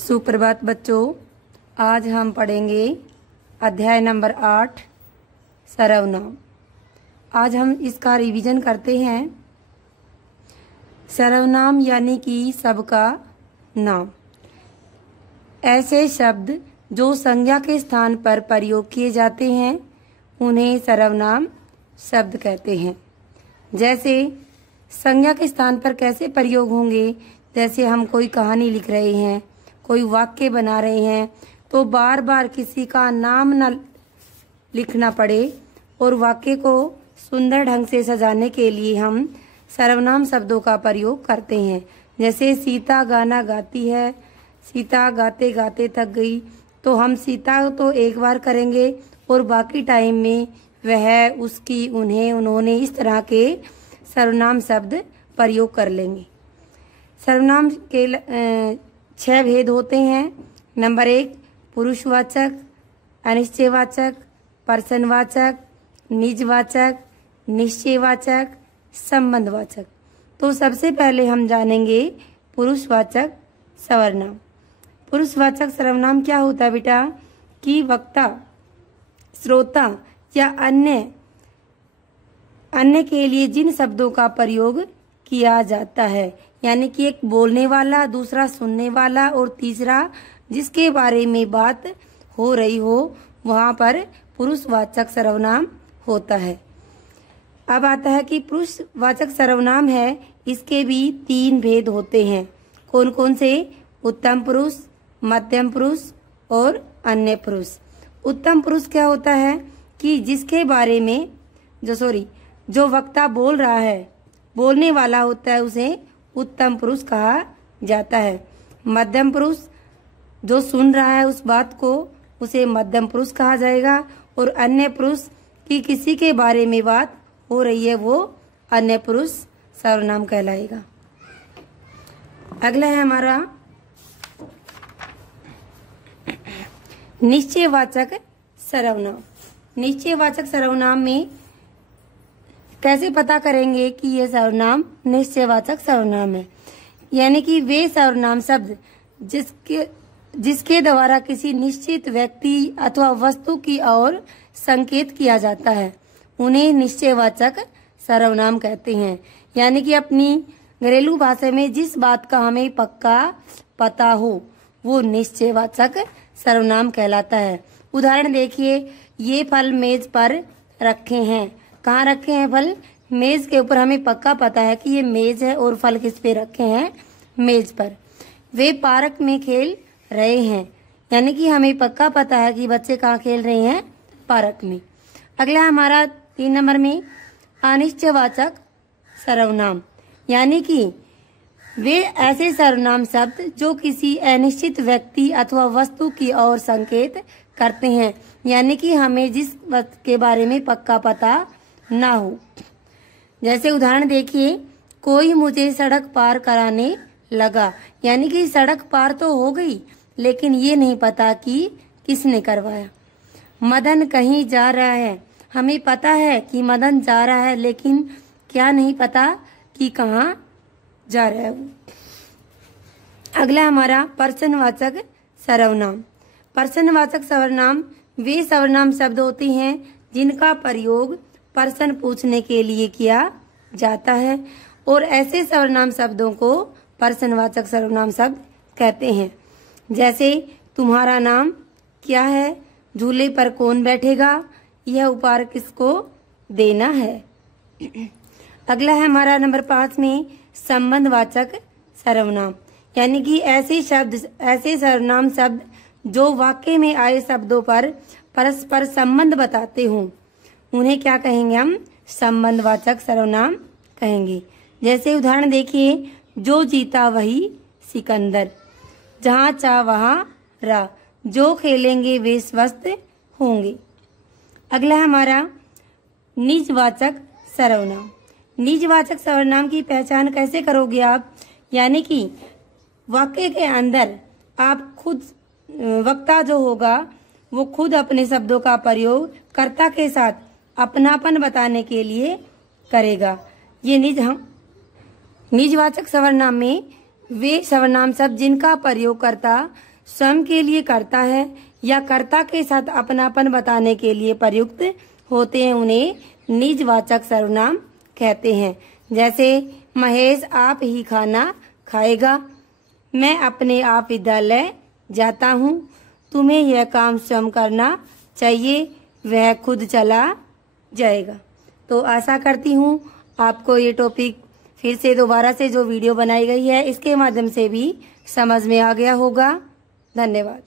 सुप्रभात बच्चों, आज हम पढ़ेंगे अध्याय नंबर 8 सर्वनाम। आज हम इसका रिवीजन करते हैं। सर्वनाम यानी कि सबका नाम। ऐसे शब्द जो संज्ञा के स्थान पर प्रयोग किए जाते हैं उन्हें सर्वनाम शब्द कहते हैं। जैसे संज्ञा के स्थान पर कैसे प्रयोग होंगे, जैसे हम कोई कहानी लिख रहे हैं, कोई वाक्य बना रहे हैं, तो बार बार किसी का नाम न लिखना पड़े और वाक्य को सुंदर ढंग से सजाने के लिए हम सर्वनाम शब्दों का प्रयोग करते हैं। जैसे सीता गाना गाती है, सीता गाते गाते थक गई, तो हम सीता तो एक बार करेंगे और बाकी टाइम में वह, उसकी, उन्हें, उन्होंने, इस तरह के सर्वनाम शब्द प्रयोग कर लेंगे। सर्वनाम के 6 भेद होते हैं। नंबर 1 पुरुषवाचक, अनिश्चयवाचक, पर्सनवाचक, निजवाचक, निश्चयवाचक, संबंधवाचक। तो सबसे पहले हम जानेंगे पुरुषवाचक सर्वनाम। पुरुषवाचक सर्वनाम क्या होता है बेटा? कि वक्ता, श्रोता या अन्य के लिए जिन शब्दों का प्रयोग किया जाता है, यानी कि एक बोलने वाला, दूसरा सुनने वाला और तीसरा जिसके बारे में बात हो रही हो, वहाँ पर पुरुषवाचक सर्वनाम होता है। अब आता है कि पुरुषवाचक सर्वनाम है, इसके भी 3 भेद होते हैं। कौन कौन से? उत्तम पुरुष, मध्यम पुरुष और अन्य पुरुष। उत्तम पुरुष क्या होता है कि जिसके बारे में जो वक्ता बोल रहा है, बोलने वाला होता है, उसे उत्तम पुरुष कहा जाता है। मध्यम पुरुष जो सुन रहा है उस बात को, उसे मध्यम पुरुष कहा जाएगा। और अन्य पुरुष की किसी के बारे में बात हो रही है, वो अन्य पुरुष सर्वनाम कहलाएगा। अगला है हमारा निश्चयवाचक सर्वनाम। निश्चयवाचक सर्वनाम में कैसे पता करेंगे कि ये सर्वनाम निश्चयवाचक सर्वनाम है? यानी कि वे सर्वनाम शब्द जिसके द्वारा किसी निश्चित व्यक्ति अथवा वस्तु की ओर संकेत किया जाता है, उन्हें निश्चयवाचक सर्वनाम कहते हैं। यानी कि अपनी घरेलू भाषा में जिस बात का हमें पक्का पता हो, वो निश्चयवाचक सर्वनाम कहलाता है। उदाहरण देखिए, ये फल मेज पर रखे हैं। कहाँ रखे हैं फल? मेज के ऊपर। हमें पक्का पता है कि ये मेज है और फल किस पे रखे हैं? मेज पर। वे पार्क में खेल रहे हैं, यानी कि हमें पक्का पता है कि बच्चे कहाँ खेल रहे हैं? पार्क में। अगला हमारा 3 नंबर में अनिश्चयवाचक सर्वनाम, यानी कि वे ऐसे सर्वनाम शब्द जो किसी अनिश्चित व्यक्ति अथवा वस्तु की ओर संकेत करते हैं, यानी कि हमें जिस वस्तु के बारे में पक्का पता ना हो। जैसे उदाहरण देखिए, कोई मुझे सड़क पार कराने लगा, यानी कि सड़क पार तो हो गई, लेकिन ये नहीं पता कि किसने करवाया। मदन कहीं जा रहा है, हमें पता है कि मदन जा रहा है, लेकिन क्या नहीं पता कि कहाँ जा रहा है वो। अगला हमारा पर्सनवाचक सर्वनाम। पर्सनवाचक सर्वनाम वे सर्वनाम शब्द होते हैं जिनका प्रयोग पर्सन पूछने के लिए किया जाता है, और ऐसे सर्वनाम शब्दों को पर्सनवाचक सर्वनाम शब्द कहते हैं। जैसे तुम्हारा नाम क्या है, झूले पर कौन बैठेगा, यह उपहार किसको देना है। अगला है हमारा नंबर 5 में संबंधवाचक सर्वनाम, यानी कि ऐसे सर्वनाम शब्द जो वाक्य में आए शब्दों पर परस्पर संबंध बताते हों, उन्हें क्या कहेंगे? हम संबंधवाचक सर्वनाम कहेंगे। जैसे उदाहरण देखिए, जो जीता वही सिकंदर, जहाँ चाह वहाँ रहा, जो खेलेंगे वे स्वस्थ होंगे। अगला हमारा निजवाचक सर्वनाम। निजवाचक सर्वनाम की पहचान कैसे करोगे आप? यानी कि वाक्य के अंदर आप खुद, वक्ता जो होगा वो खुद अपने शब्दों का प्रयोग कर्ता के साथ अपनापन बताने के लिए करेगा। ये निजवाचक सर्वनाम में वे सर्वनाम शब्द जिनका प्रयोग कर्ता स्वयं के लिए करता है या कर्ता के साथ अपनापन बताने के लिए प्रयुक्त होते हैं उन्हें निजवाचक सर्वनाम कहते हैं। जैसे महेश आप ही खाना खाएगा, मैं अपने आप विद्यालय जाता हूँ, तुम्हें यह काम स्वयं करना चाहिए, वह खुद चला जाएगा। तो आशा करती हूँ आपको ये टॉपिक फिर से दोबारा से जो वीडियो बनाई गई है इसके माध्यम से भी समझ में आ गया होगा। धन्यवाद।